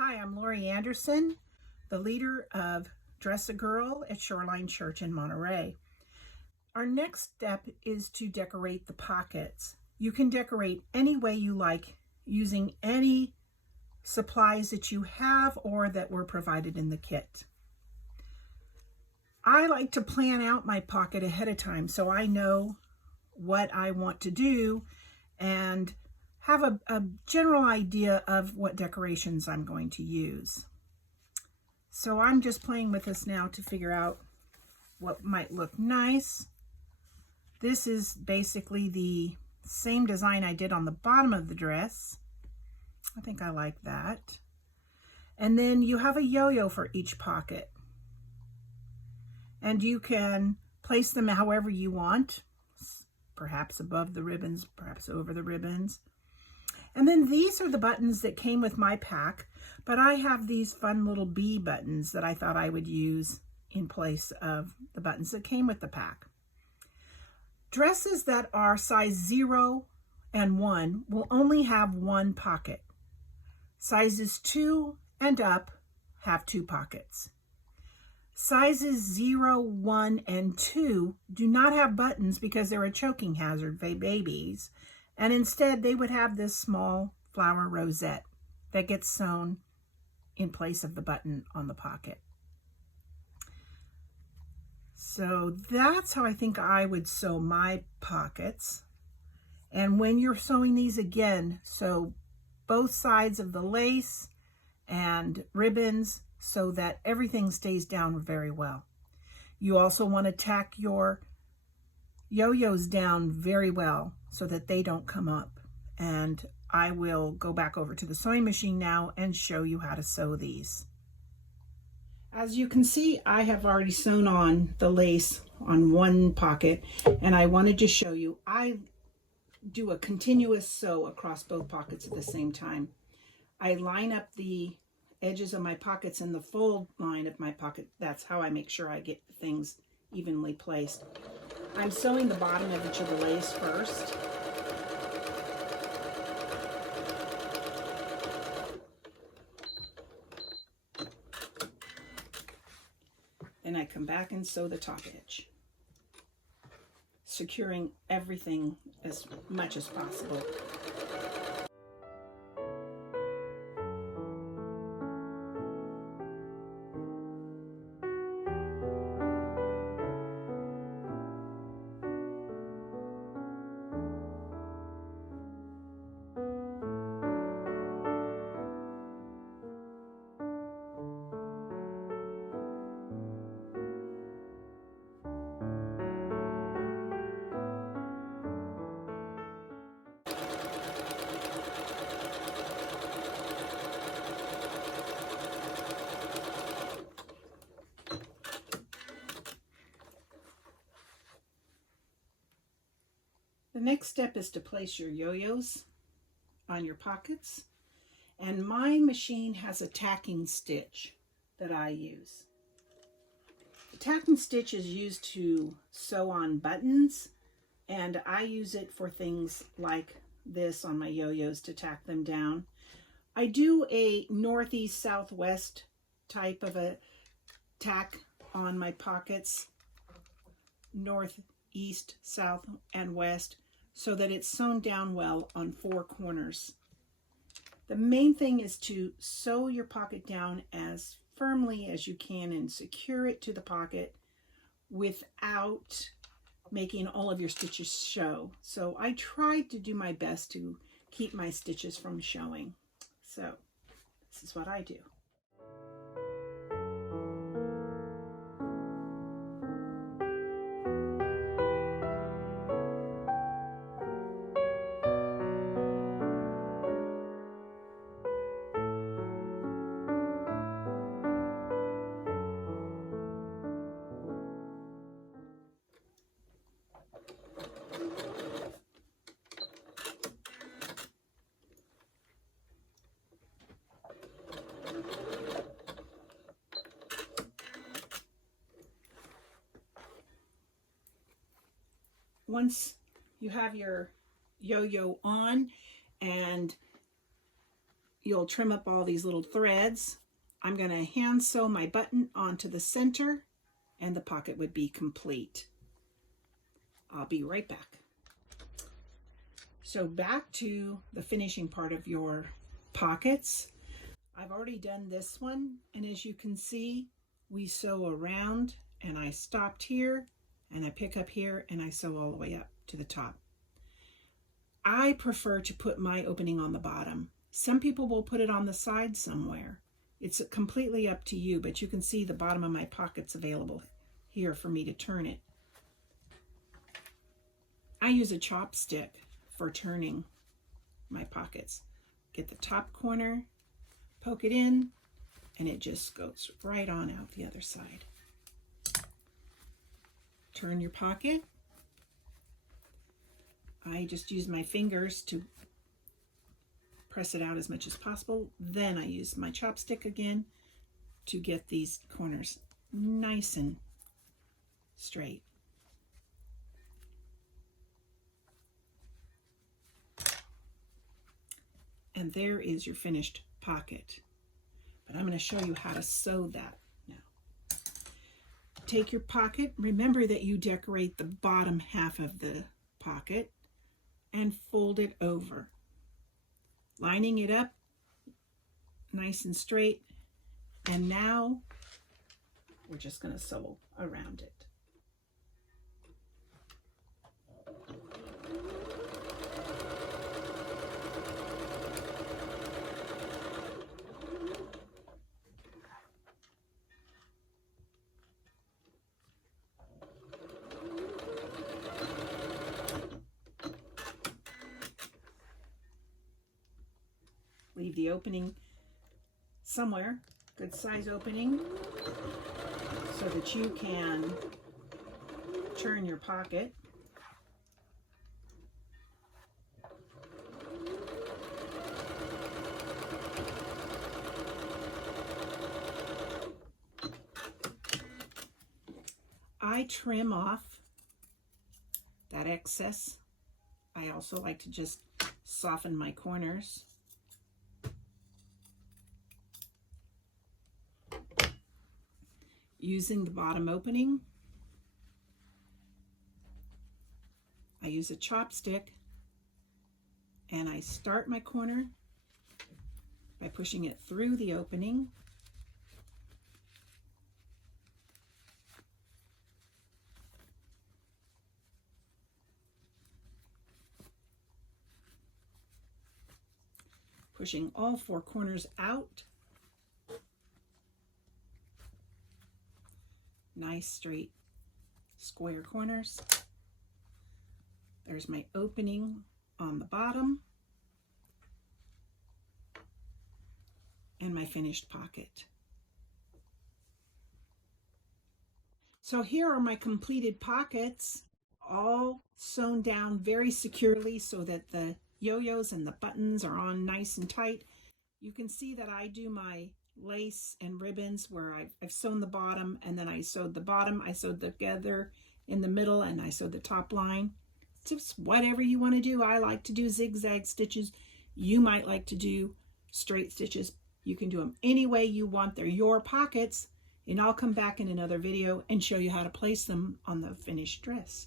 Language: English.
Hi, I'm Lori Anderson, the leader of Dress a Girl at Shoreline Church in Monterey. Our next step is to decorate the pockets. You can decorate any way you like using any supplies that you have or that were provided in the kit. I like to plan out my pocket ahead of time so I know what I want to do and have a general idea of what decorations I'm going to use. So I'm just playing with this now to figure out what might look nice. This is basically the same design I did on the bottom of the dress. I think I like that. And then you have a yo-yo for each pocket. And you can place them however you want, perhaps above the ribbons, perhaps over the ribbons. And then these are the buttons that came with my pack, but I have these fun little bee buttons that I thought I would use in place of the buttons that came with the pack. Dresses that are size 0 and 1 will only have one pocket. Sizes 2 and up have 2 pockets. Sizes 0, 1, and 2 do not have buttons because they're a choking hazard for babies, and instead they would have this small flower rosette that gets sewn in place of the button on the pocket. So that's how I think I would sew my pockets. And when you're sewing these again, sew both sides of the lace and ribbons so that everything stays down very well. You also want to tack your yo-yos down very well so that they don't come up. And I will go back over to the sewing machine now and show you how to sew these. As you can see, I have already sewn on the lace on one pocket, and I wanted to show you I do a continuous sew across both pockets at the same time. I line up the edges of my pockets in the fold line of my pocket. That's how I make sure I get things evenly placed. I'm sewing the bottom of each of the lace first. Then I come back and sew the top edge, securing everything as much as possible. The next step is to place your yo-yos on your pockets, and my machine has a tacking stitch that I use. The tacking stitch is used to sew on buttons, and I use it for things like this on my yo-yos to tack them down. I do a northeast southwest type of a tack on my pockets, north, east, south, and west, so that it's sewn down well on 4 corners. The main thing is to sew your pocket down as firmly as you can and secure it to the pocket without making all of your stitches show. So I tried to do my best to keep my stitches from showing. So this is what I do. Once you have your yo-yo on and you'll trim up all these little threads. I'm going to hand sew my button onto the center and the pocket would be complete. I'll be right back. So back to the finishing part of your pockets. I've already done this one, and as you can see, we sew around, and I stopped here and I pick up here and I sew all the way up to the top. I prefer to put my opening on the bottom. Some people will put it on the side somewhere. It's completely up to you, but you can see the bottom of my pocket's available here for me to turn it. I use a chopstick for turning my pockets. Get the top corner, poke it in, and it just goes right on out the other side. Turn your pocket. I just use my fingers to press it out as much as possible. Then I use my chopstick again to get these corners nice and straight. And there is your finished pocket. But I'm going to show you how to sew that now. Take your pocket. Remember that you decorate the bottom half of the pocket and fold it over, lining it up nice and straight. And now we're just going to sew around it. Leave the opening somewhere, good size opening, so that you can turn your pocket. I trim off that excess. I also like to just soften my corners. Using the bottom opening, I use a chopstick and I start my corner by pushing it through the opening. Pushing all four corners out. Nice straight square corners. There's my opening on the bottom and my finished pocket. So here are my completed pockets, all sewn down very securely so that the yo-yos and the buttons are on nice and tight. You can see that I do my lace and ribbons where I've sewn the bottom, and then I sewed the bottom, I sewed together in the middle, and I sewed the top line. Just whatever you want to do. I like to do zigzag stitches. You might like to do straight stitches. You can do them any way you want. They're your pockets, and I'll come back in another video and show you how to place them on the finished dress.